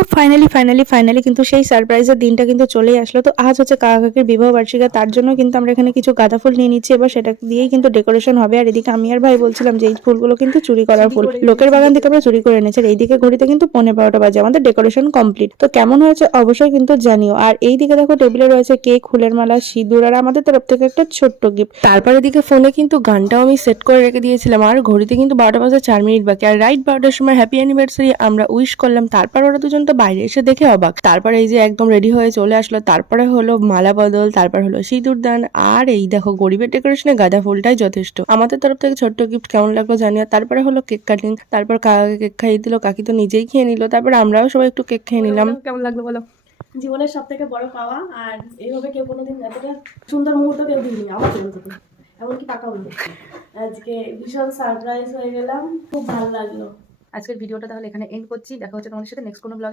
তো ফাইনালি কিন্তু সেই সারপ্রাইজের দিনটা কিন্তু চলেই আসলো। তো আজ হচ্ছে কাকা কাকির বিবাহ বার্ষিকী, তার জন্য কিন্তু আমরা এখানে কিছু গাঁদা ফুল নিয়ে নিচ্ছি। এবার সেটা দিয়েই কিন্তু ডেকোরেশন হবে। আর এদিকে আমি আর ভাই বলছিলাম যে এই ফুলগুলো কিন্তু চুরি করার ফুল, লোকের বাগান থেকে আমরা চুরি করে এনেছি। আর এইদিকে ঘড়িতে কিন্তু 11:15 বাজে, আমাদের ডেকোরেশন কমপ্লিট। তো কেমন হয়েছে অবশ্যই কিন্তু জানিও। আর এইদিকে দেখো টেবিলে রয়েছে কেক, ফুলের মালা, সিঁদুর আর আমাদের তরফ থেকে একটা ছোট্ট গিফট। তারপর এদিকে ফোনে কিন্তু গানটাও আমি সেট করে রেখে দিয়েছিলাম। আর ঘড়িতে কিন্তু 12টা বাজে 4 মিনিট বাকি। আর রাইট 12টার সময় হ্যাপি অ্যানিভার্সারি আমরা উইশ করলাম। তারপর ওরা দুজন তো বাইরে এসে দেখে অবাক। তারপর এই যে একদম রেডি হয়ে চলে আসলো। তারপরে হলো মালা বদল, তারপর হলো সিঁদুর দান। আর এই দেখো গরিবের ডেকোরেশনে গাঁদা ফুলটাই যথেষ্ট। আমাদের তরফ থেকে ছোট্ট গিফট কেমন লাগলো জানিও। তারপরে হলো কেক কাটিং, তারপর কাকাকে কেক খাইয়ে দিল, কাকি তো নিজেই খেয়ে নিল। তারপর আমরাও সবাই একটু কেক খেয়ে নিলাম। কেমন লাগলো বলো? জীবনের সব থেকে বড় পাওয়া। আর এইভাবে কেউ কোনোদিন এতটা সুন্দর মুহূর্ত কেউ দিইনি আমার জন্য, এমনকি টাকাও নেই। আজকে ভীষণ সারপ্রাইজ হয়ে গেলাম, খুব ভালো লাগলো। আজকের ভিডিওটা তাহলে এখানে এন্ড করছি। দেখা হচ্ছে তোমাদের সাথে নেক্সট কোনো ব্লগে।